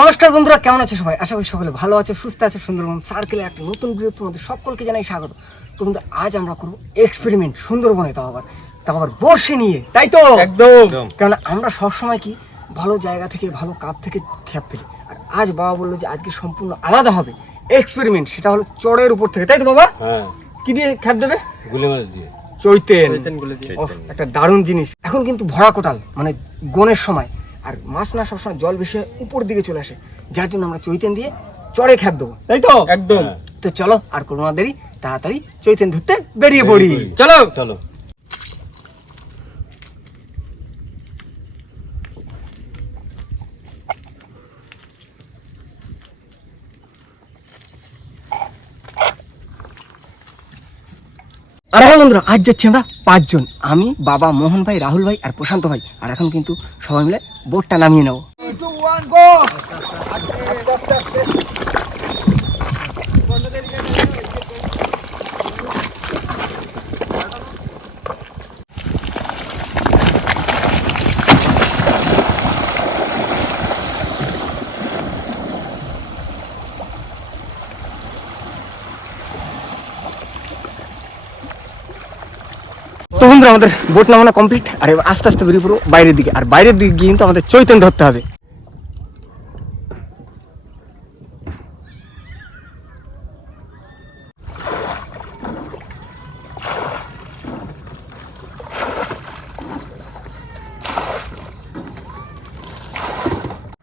নমস্কার বন্ধুরা, কেমন আছে সবাই? আশা করি সকলে ভালো আছে, সুস্থ আছে। সুন্দরবন সার্কেলে একটা নতুন ভিডিও তোমাদের সকলকে জানাই স্বাগত। তো বন্ধুরা, আজ আমরা করবো এক্সপেরিমেন্ট সুন্দরবনে, তাও আবার বর্ষে নিয়ে, তাই তো? একদম। কেননা আমরা সবসময় কি ভালো জায়গা থেকে, ভালো কাপ থেকে খ্যাপ ফেলি, আর আজ বাবা বললো যে আজকে সম্পূর্ণ আলাদা হবে এক্সপেরিমেন্ট। সেটা হলো চড়ের উপর থেকে, তাই তো বাবা? হ্যাঁ। কি দিয়ে খ্যাপ দেবে? গুলে মাছ দিয়ে। চৈতেন। একটা দারুণ জিনিস। এখন কিন্তু ভরা কোটাল, মানে গনের সময়, আর মাছ না সবসময় জল বেশি উপর দিকে চলে আসে, যার জন্য আমরা চৈতেন দিয়ে চড়ে খ্যাপ দেবো, তাই তো? একদম। তো চলো, আর কোনো না দেরি, তাড়াতাড়ি চৈতেন ধরতে বেরিয়ে পড়ি। চলো চলো। আর এখন বন্ধুরা, আজ যাচ্ছি আমরা 5 জন, আমি, বাবা, মোহন ভাই, রাহুল ভাই আর প্রশান্ত ভাই। আর এখন কিন্তু সবাই মিলে বোটটা নামিয়ে নেবো। তো বন্ধুরা, আমাদের বোট নামানো কমপ্লিট, আর এবার আস্তে আস্তে বেরিয়ে পড়বো বাইরের দিকে। আর বাইরের দিকে গিয়ে কিন্তু আমাদের চৈতেন ধরতে হবে।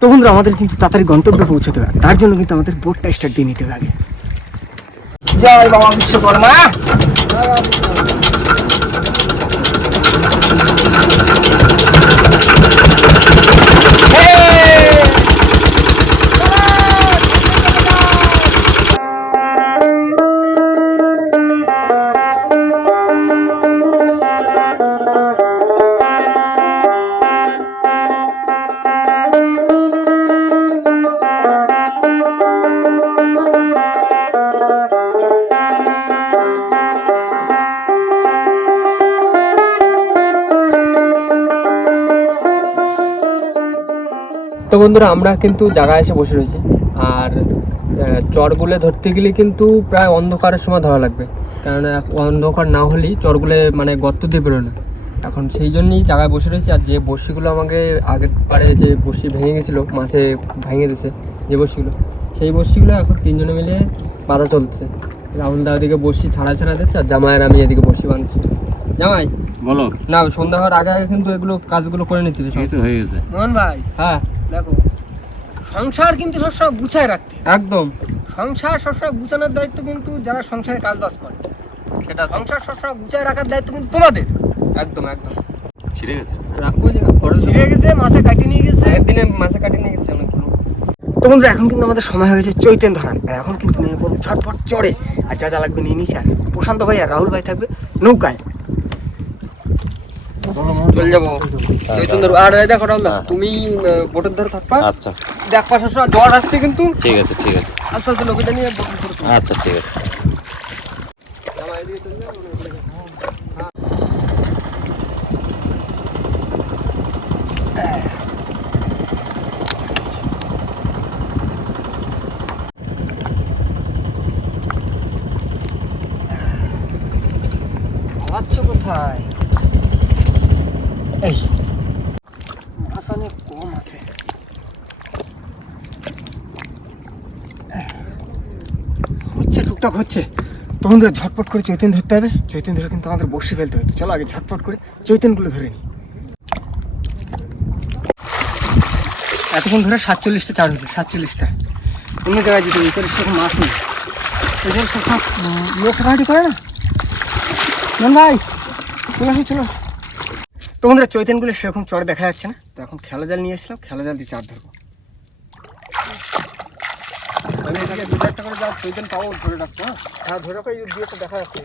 তো বন্ধুরা, আমাদের কিন্তু তাড়াতাড়ি গন্তব্যে পৌঁছতে হবে, তার জন্য কিন্তু আমাদের বোটটা স্টার্ট দিয়ে নিতে হবে আগে। জয় বাবা বিশ্বকর্মা। তো বন্ধুরা, আমরা কিন্তু জায়গায় এসে বসে রয়েছি, আর চরগুলো ধরতে গেলে কিন্তু প্রায় অন্ধকারের সময় ধরা লাগবে, কারণ অন্ধকার না হলেই চরগুলো মানে গর্ত দিয়ে বেরোয় না। এখন সেই জন্যই জায়গায় বসে রয়েছি। আর যে বড়শিগুলো আমাকে আগের পারে যে বড়শি ভেঙে গেছিলো, মাছে ভেঙে দিয়েছে যে বড়শিগুলো, সেই বড়শিগুলো এখন 3 জনে মিলে বাঁধা চলছে। রাহুল দা ওদিকে বড়শি ছাড়া দিচ্ছে, আর জামাইয়ের আমি এদিকে বড়শি বাঁধছি। জামাই বলো। না, সন্ধ্যা হওয়ার আগে আগে কিন্তু এগুলো কাজগুলো করে নিতে হবে। হয়ে গেছে মোহন ভাই, হ্যাঁ দেখো, সংসার কিন্তু সবসময় গুছায় রাখতে, একদম। সংসার সবসময় গুছানোর দায়িত্ব কিন্তু যারা সংসারে কাজ বাজ করে, সেটা সংসার সবসময় গুছায় রাখার দায়িত্ব কিন্তু তোমাদের। একদম একদম। ছিঁড়ে গেছে। রাখবো যে ছিঁড়ে গেছে, মাছে কাটিয়ে নিয়ে গেছে, একদিনে মাছে কাটিয়ে নিয়ে গেছে অনেকগুলো। তো বন্ধুরা, এখন কিন্তু আমাদের সময় হয়ে গেছে চৈতেন ধরার। আর এখন কিন্তু নেমে পড়বো ঝটপট চড়ে, আর যা যা লাগবে নিয়ে নিচ্ছে। আর প্রশান্ত ভাই আর রাহুল ভাই থাকবে নৌকায়। চলে যাবো চৈতন ধরবো। আর দেখো রাহুল দা, তুমি বোটের ধরে থাকবা। আচ্ছা দেখ পাশে জ্বর আসছে কিন্তু। ঠিক আছে ঠিক আছে। আস্তে আস্তে লোকটা নিয়ে বোটের ধরে থাকবা। আচ্ছা ঠিক আছে। আচ্ছা, কোথায়? এই মাছ অনেক কম আছে। হচ্ছে, টুকটাক হচ্ছে। তো বন্ধুরা, ঝটপট করে চৈতেন ধরতে হবে। চৈতেন ধরে কিন্তু আমাদের বসে ফেলতে হবে। চলো আগে ঝটপট করে চৈতেনগুলো ধরে নিই। এতক্ষণ ধরে 47টা চার হয়েছে, 47টা। অন্য জায়গায় যেতে হবে, এখানে সেরকম মাছ নেই। এখানে সবসময় লোক হাঁটি করে না। মন ভাই, চলে আসো চলো। তো বন্ধুরা, চৈতেনগুলো সেরকম চড়ে দেখা যাচ্ছে না, তো এখন খেলা জাল নিয়ে এসেছিলাম, খেলা জাল দিয়ে চার ধরবো। আমি এদিকে 2-4টা করে জাল চৈতেন পাবো, ধরে রাখবো। হ্যাঁ ধরে রাখো, এই দিয়ে তো দেখা যাচ্ছে।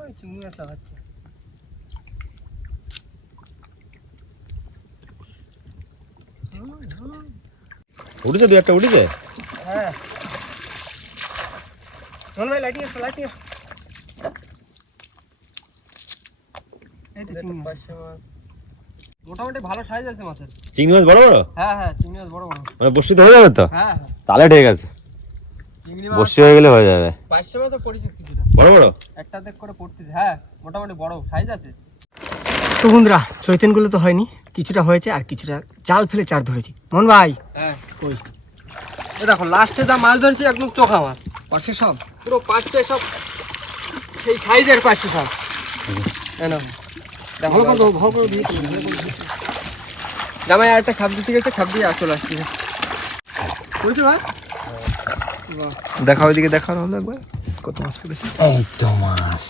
ওই চিংড়ি মাছ লাগাচ্ছে। উঠেছে, 2-1টা উঠেছে। হ্যাঁ, মন ভাই লাইটিং এসো এই তো চিংড়ি মাছ। মোটামুটি ভালো সাইজ আছে মাছের। চিংড়ি মাছ বড় বড়? হ্যাঁ চিংড়ি মাছ বড় বড়। মানে বসি ধরে যাবে তো? হ্যাঁ তাহলে ঠিক আছে, চিংড়ি বসি হয়ে গেলে হয়ে যাবে। 500 মাছও পড়েছে কিছুটা, বড় বড় একটা দেখ করে পড়তেছে। হ্যাঁ মোটামুটি বড় সাইজ আছে। তো বন্ধুরা চৈতেনগুলো তো হয়নি, কিছুটা হয়েছে আর কিছুটা জাল ফেলে চার ধরেছি। মন ভাই হ্যাঁ কই এ দেখো লাস্টে যা মাছ ধরেছি একদম চোখা মাছ, পাশে সব পুরো পাশে সব সেই সাইজের পাশে সব। দেখো কত ভালো করে দিয়ে জামাই আর একটা খাপ দিতে গেছে, খাপ দিয়ে চলে আসছে। বুঝছো ভাই? দেখা ওইদিকে দেখানো হলো একবার কত মাছ পড়েছে। এই তো মাছ,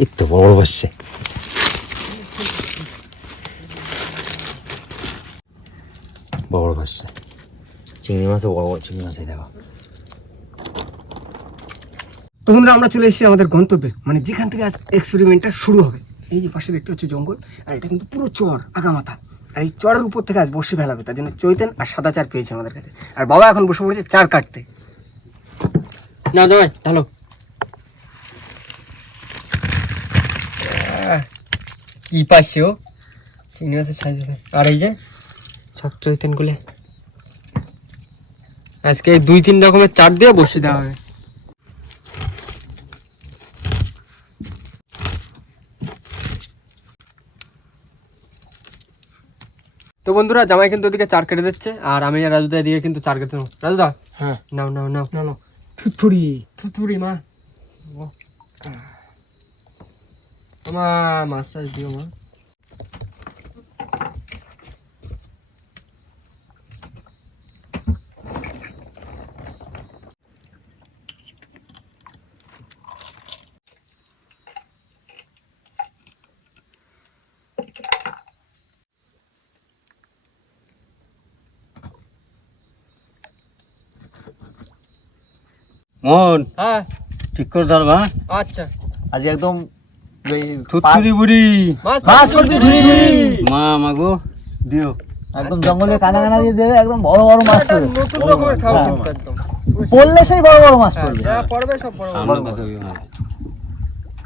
এই তো বড় বড় বসছে। বড় বড় বসছে চিংড়ি মাছও বড় বড় চিংড়ি মাছ। এই দেখো। তো বন্ধুরা আমরা চলে এসেছি আমাদের গন্তব্যে, মানে যেখান থেকে আজ এক্সপেরিমেন্টটা শুরু হবে। এই যে পাশে দেখতে হচ্ছে জঙ্গল, আর এটা কিন্তু পুরো চর আগামাথা। আর এই চরের উপর থেকে আজ বসে ফেলাবে, তার জন্য চৈতেন আর সাদা চার পেয়েছে আমাদের কাছে। আর বাবা এখন বসে পড়েছে চার কাটতে। না জামাই ঢালো। কি পাচ্ছে ও চিংড়ি মাছের সাইজ। আর এই যে সব চৈতেন গুলে আজকে 2-3 রকমের চার দিয়ে বসে দেওয়া হবে। তো বন্ধুরা জামাই কিন্তু ওদিকে চার কেটে দিচ্ছে, আর আমি আর রাজুদা এদিকে কিন্তু চার কেটে নেবো। রাজুদা হ্যাঁ নাও নাও নাও নাও নাও। থুতুরি মা মা মাছ টাছ দিও মা। মন হ্যাঁ ঠিক করে ধরবা। আচ্ছা আজ একদম থুতুরি বুড়ি মাছ পড়ছে ধুরি ধুরি মা মাগো দিও। একদম জঙ্গলে কানা কানা দিয়ে দেবে, একদম বড় বড় মাছ পড়বে। নতুন রকমের খাওয়া কিন্তু একদম পড়লে সেই বড় বড় মাছ পড়বে। যা পড়বে সব বড় বড়। সামনে কথা বলি। হ্যাঁ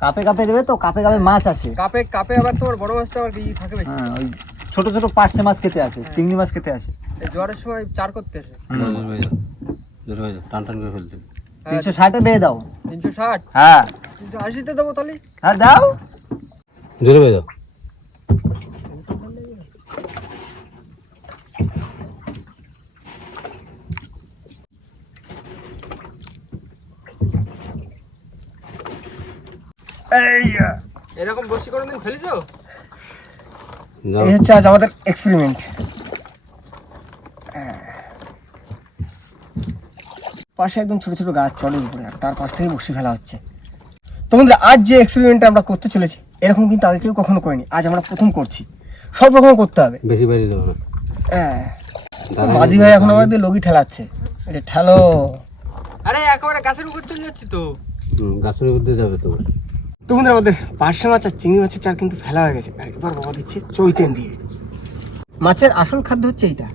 কাপে কাপে দেবে তো, কাপে কাপে মাছ আছে। কাপে কাপে আবার তোমার বড় মাছটা আবার কি থাকে বেশি। হ্যাঁ ওই ছোট ছোট পার্শে মাছ খেতে আছে, চিংড়ি মাছ খেতে আছে। এই জ্বরের সময় চার করতে আসে। জোরে হয়ে যাও, টান টান করে ফেলতে। 360-এ বেয়ে দাও। 360 হ্যাঁ 380-তে দেবো তাহলে। হ্যাঁ দাও। জোরে হয়ে যাও। এরকম বসি কোনোদিন ফেলেছো? যাও। এই হচ্ছে আজ আমাদের এক্সপেরিমেন্ট। পাশে একদম ছোট ছোট গাছ চড়ের উপরে, আর তার পাশ থেকে বসি ফেলা হচ্ছে। তো বন্ধুরা আজ যে এক্সপেরিমেন্টটা আমরা করতে চলেছি, এরকম কিন্তু আগে কেউ কখনো করেনি, আজ আমরা প্রথম করছি। সব রকম করতে হবে। বেশি বাইরে দেবো না। হ্যাঁ মাঝি ভাই এখন আমাদের লগি ঠেলাচ্ছে। এটা ঠেলো। আরে একেবারে গাছের উপর চলে যাচ্ছি তো। গাছের মধ্যে যাবে তো। তো বন্ধুরা আমাদের পার্শে মাছ আর চিংড়ি মাছের চার কিন্তু ফেলা হয়ে গেছে, আর এবার বাবা দিচ্ছে চৈতেন দিয়ে। মাছের আসল খাদ্য হচ্ছে এইটা।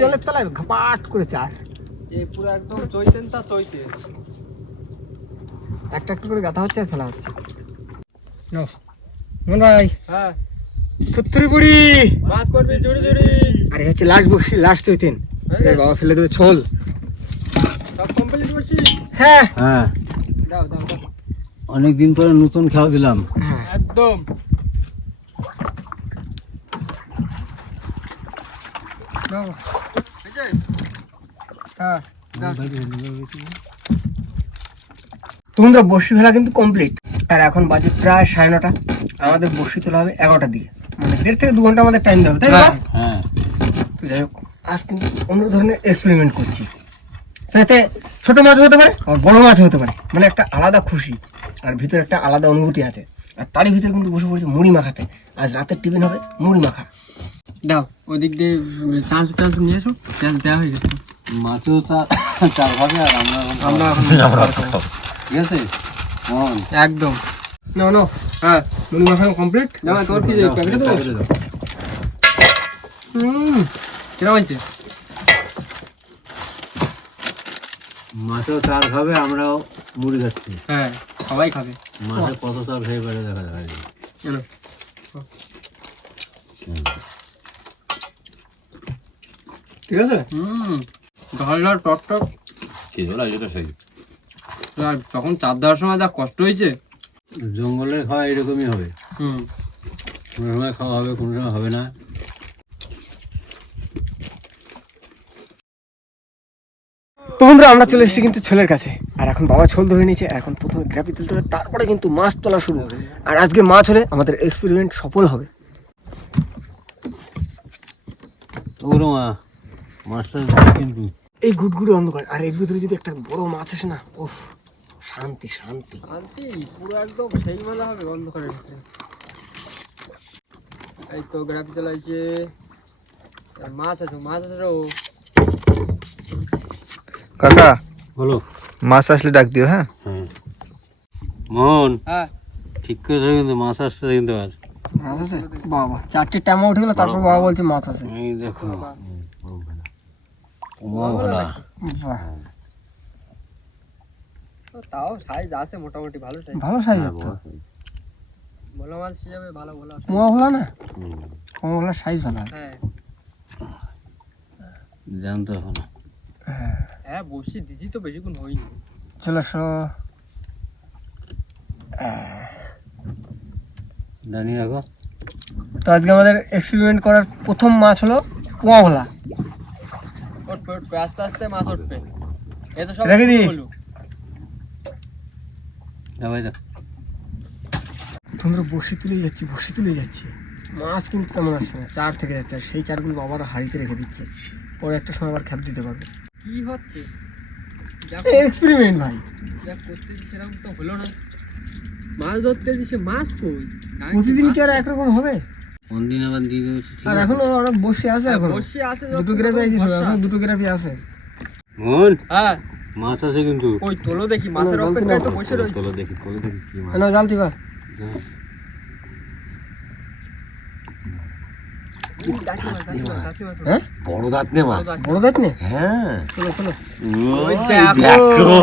জলের তলায় ঘাপাট করে চার। পুরো একদম চৈতেনটা চৈতেন। একটা একটা করে গাথা হচ্ছে আর ফেলা হচ্ছে। মন ভাই হ্যাঁ থুত্তুরি বুড়ি মাছ পড়বে জোরে জোরে। আরে হচ্ছে লাস্ট বসি, লাস্ট চৈতেন। বাবা ফেলে দেবে ছোল। সব কমপ্লিট বসি। হ্যাঁ হ্যাঁ দাও দাও দাও। অনেকদিন পরে নতুন খেলা দিলাম। হ্যাঁ একদম। দাও হ্যাঁ তোমরা বর্ষি ফেলা কিন্তু কমপ্লিট। আর এখন বাজে প্রায় 9:30। আমাদের বর্ষি তোলা হবে 11টার দিকে, মানে 1.5 থেকে 2 ঘন্টা আমাদের টাইম দেবে, তাই না? হ্যাঁ তো যাই হোক আজ কিন্তু অন্য ধরনের এক্সপেরিমেন্ট করছি। তো এতে ছোট মাছ হতে পারে আর বড় মাছ হতে পারে, মানে একটা আলাদা খুশি আর ভিতরে একটা আলাদা অনুভূতি আছে। আর তারই ভিতরে কিন্তু বসে পড়েছে মুড়ি মাখাতে। আজ রাতের টিফিন হবে মুড়ি মাখা। দাও ওই দিক দিয়ে চান্স নিয়ে এসো, চান্স দেওয়া হয়ে গেছে। মাছও চার ভাগে আর আমরা এখন ঠিক আছে একদম নো নো। হ্যাঁ মুড়ি মাখানো কমপ্লিট। জামাই তোর কি প্যাকেটে দেবো? কিরকম হয়েছে? মাছও চার খাবে, আমরাও মুড়ি খাচ্ছি। হ্যাঁ সবাই খাবে। মাছে কত চাপ হয়ে পারে দেখা যায়। কেন ঠিক আছে। ঝাল ঝাল টক টক। কি বলা যেটা সেই আর তখন চার দেওয়ার সময় যা কষ্ট হয়েছে। জঙ্গলের খাওয়া এরকমই হবে, হুম কোনো সময় খাওয়া হবে, কোনো সময় হবে না। তো বন্ধুরা আমরা চলে এসেছি কিন্তু ছোলের কাছে, আর এখন বাবা ছোল ধরে নিয়েছে। এখন প্রথমে গ্রাফি তুলতে হবে, তারপরে কিন্তু মাছ তোলা শুরু। আর আজকে মাছ হলে আমাদের এক্সপেরিমেন্ট সফল হবে। ওর মা মাছটা কিন্তু এই গুটগুড়ি অন্ধকার, আর এর ভিতরে যদি একটা বড় মাছ আসে না, ওফ, শান্তি শান্তি। শান্তি পুরো একদম সেই মজা হবে অন্ধকারের ভিতরে। এই তো গ্রাফি চালাইছে, আর মাছ আছে, মাছ আছে ও। কাকা বলো। মাছ আসলে ডাক দিও। হ্যাঁ হ্যাঁ মোহন, হ্যাঁ ঠিক করে ধরো কিন্তু মাছ আসছে কিন্তু। আর মাছ আছে বাবা, চারটে ট্যামা উঠে গেল, তারপর বাবা বলছে মাছ আছে। এই দেখো ভোলা, বাহ, তাও সাইজ আছে মোটামুটি ভালো সাইজ। ভালো সাইজ তো। ভোলা মাছ হিসাবে ভালো ভোলা। মোয়া ভোলা না, মোয়া ভোলার সাইজ ভালো। হ্যাঁ জানতো এখন হ্যাঁ বসে দিছি তো, বেশিক্ষণ হয়নি। চলো শো। জানি রাখো। তো আজকে আমাদের এক্সপেরিমেন্ট করার প্রথম মাছ হলো মোয়া ভোলা। উঠবে উঠবে, আস্তে আস্তে মাছ উঠবে। এই তো সব রেখে দি। হলো। যাবাই দেখ তোমরা বসে তুলে যাচ্ছি, মাছ কিন্তু তেমন আসছে না, চার থেকে যাচ্ছে। আর সেই চারগুলো বাবার হাঁড়িতে রেখে দিচ্ছে, পরে একটা সময় আবার খ্যাপ দিতে পারবে। কি হচ্ছে যা এক্সপেরিমেন্ট ভাই, যা করতেছি সেরকম তো হলো না। মাছ ধরতে দিছে, মাছ কই? প্রতিদিন কি আর একরকম হবে? কোন দিন আবার দিয়ে দেবে আর এখনো অনেক বসে আছে, এখন বসে আছে দুটো গ্রাফি আছে, এখন দুটো গ্রাফি আছে। মোহন হ্যাঁ মাছ আছে কিন্তু। ওই তোলো দেখি, মাছের অপেক্ষায় তো বসে রইছে। তোলো দেখি কি মাছ। না জাল দিবা। হ্যাঁ বড় দাঁত নে মাছ। বড় দাঁত নে। হ্যাঁ চলো চলো। ওই দেখো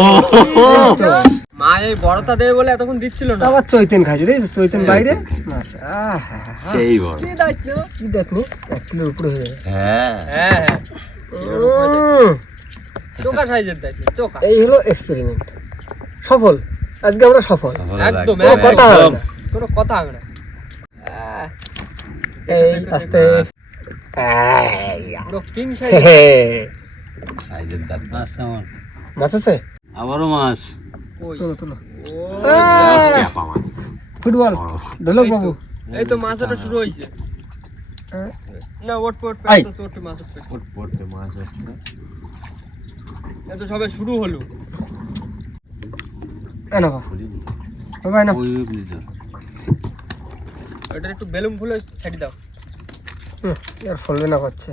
মা এই বড়টা দেবে বলে এতক্ষণ দিচ্ছিল না। আবার চৈতেন খাইছে, দেখছো চৈতেন বাইরে মাছ। আহা, সেই বড়। কি দাইছো? কি দেখ নি, 1 কিলোর উপরে হয়ে যাবে। হ্যাঁ হ্যাঁ হ্যাঁ উম, চোখা সাইজের দাইছো, চোখা। এই হলো এক্সপেরিমেন্ট সফল। আজকে আমরা সফল, একদম কোনো কথা হবে না। কোনো কথা হবে না। এই আস্তে পুরো কিং সাইজ। সাইজের দাঁত মাছ আমার। মাছ আছে, আবারও মাছ। ওই চলো চলো। ও পেঁপা মাছ। ফুটবল ঢোলক বাবু। এই তো মাছ ওটা শুরু হইছে। হ্যাঁ। না ওট পট আই। তো তোর মাছ উঠবে। পড়তে মাছ হচ্ছে। এই তো সবে শুরু হলো। এনো বাবা এনো। ওই বুঝতে এটা একটু বেলুন ফুলে ছেড়ে দাও। আর ফলবে না করছে।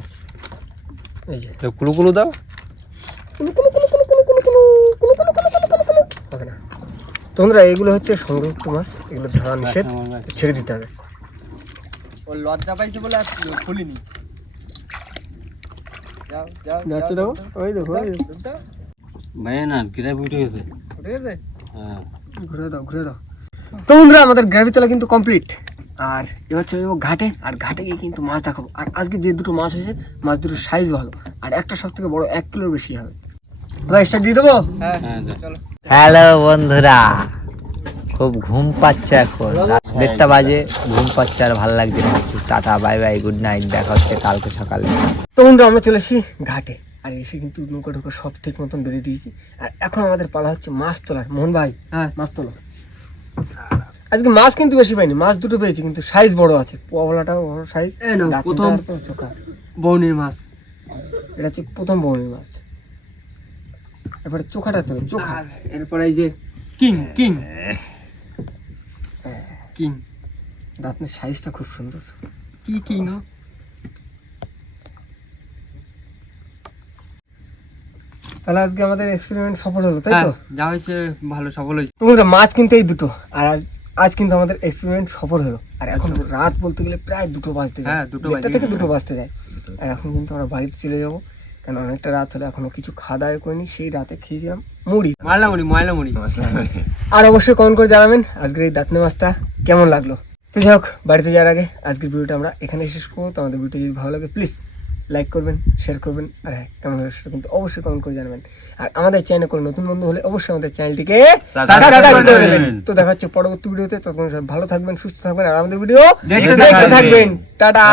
এই যে কুলুকুলু দাও। হবে না। তোমরা এগুলো হচ্ছে সংরক্ষিত মাছ, এগুলো ধরা নিষেধ, ছেড়ে দিতে হবে। ও লজ্জা পাইছে বলে আর খুলিনি। যাও যাও যাচ্ছে দেখো, ওই দেখো, ওই দেখো। দুধটা ভাই না কিরাই উঠে গেছে। উঠে গেছে? হ্যাঁ ঘুরে দাও ঘুরে দাও। তো বন্ধুরা আমাদের গ্রাভি তোলা কিন্তু কমপ্লিট, আর এবার চলে যাবো ঘাটে। আর ঘাটে গিয়ে কিন্তু মাছ দেখাবো। আর আজকে যে দুটো মাছ হয়েছে, মাছ দুটোর সাইজ ভালো, আর একটা সব থেকে বড় 1 কিলোর বেশি হবে। ভাই স্টার্ট দিয়ে দেবো। হ্যাঁ হ্যাঁ চলো। হ্যালো বন্ধুরা, খুব ঘুম পাচ্ছে এখন, রাত 1:30 বাজে, ঘুম পাচ্ছে আর ভালো লাগছে না কিছু। Tata bye bye, good night, দেখা হচ্ছে কালকে সকালে। তো বন্ধুরা আমরা চলে এসেছি ঘাটে, আর এসে কিন্তু নৌকা ঢুকা সব ঠিক মতন বেঁধে দিয়েছি। আর এখন আমাদের পালা হচ্ছে মাছ তোলার। মোহন ভাই, হ্যাঁ মাছ তোলো। আজকে মাছ কিন্তু বেশি পাইনি, মাছ দুটো পেয়েছি, কিন্তু সাইজ বড় আছে। পোয়ালাটাও বড় সাইজ। এই নাও, প্রথম চোখা বৌনির মাছ। এটা হচ্ছে প্রথম বউনি মাছ। এবারে চোখাটা তোলো, চোখা। আর এরপরে এই যে কিং কিং কিং দাঁতের সাইজটা খুব সুন্দর। কি কিং? তাহলে আজকে আমাদের এক্সপেরিমেন্ট সফল হলো, তাই তো? যা হয়েছে ভালো, সফল হয়েছে। তোমরা মাছ কিন্তু এই দুটো, আর আজ কিন্তু আমাদের এক্সপেরিমেন্ট সফল হলো। আর এখন রাত বলতে গেলে প্রায় 2টো বাজতে যায়, হ্যাঁ, 2টো 1:30 বাজে। থেকে 2টো বাজতে যায়। আর এখন কিন্তু আমরা বাড়িতে চলে যাবো, কেন অনেকটা রাত হলো, এখনো কিছু খাওয়া দাওয়া করিনি। সেই রাতে খেয়েছিলাম মুড়ি, ময়লা মুড়ি আর অবশ্যই কমেন্ট করে জানাবেন আজকের এই দাঁতনে মাছটা কেমন লাগলো। তো যাই হোক, বাড়িতে যাওয়ার আগে আজকের ভিডিওটা আমরা এখানে শেষ করবো। তো আমাদের ভিডিওটা যদি ভালো লাগে প্লিজ লাইক করবেন, শেয়ার করবেন, আর হ্যাঁ কেমন হলো সেটা কিন্তু অবশ্যই কমেন্ট করে জানাবেন। আর আমাদের চ্যানেলে কোনো নতুন বন্ধু হলে অবশ্যই আমাদের চ্যানেলটিকে সাবস্ক্রাইব করে দেবেন। তো দেখা হচ্ছে পরবর্তী ভিডিওতে, তখন সবাই ভালো থাকবেন, সুস্থ থাকবেন, আর আমাদের ভিডিও দেখতে থাকবেন। টাটা।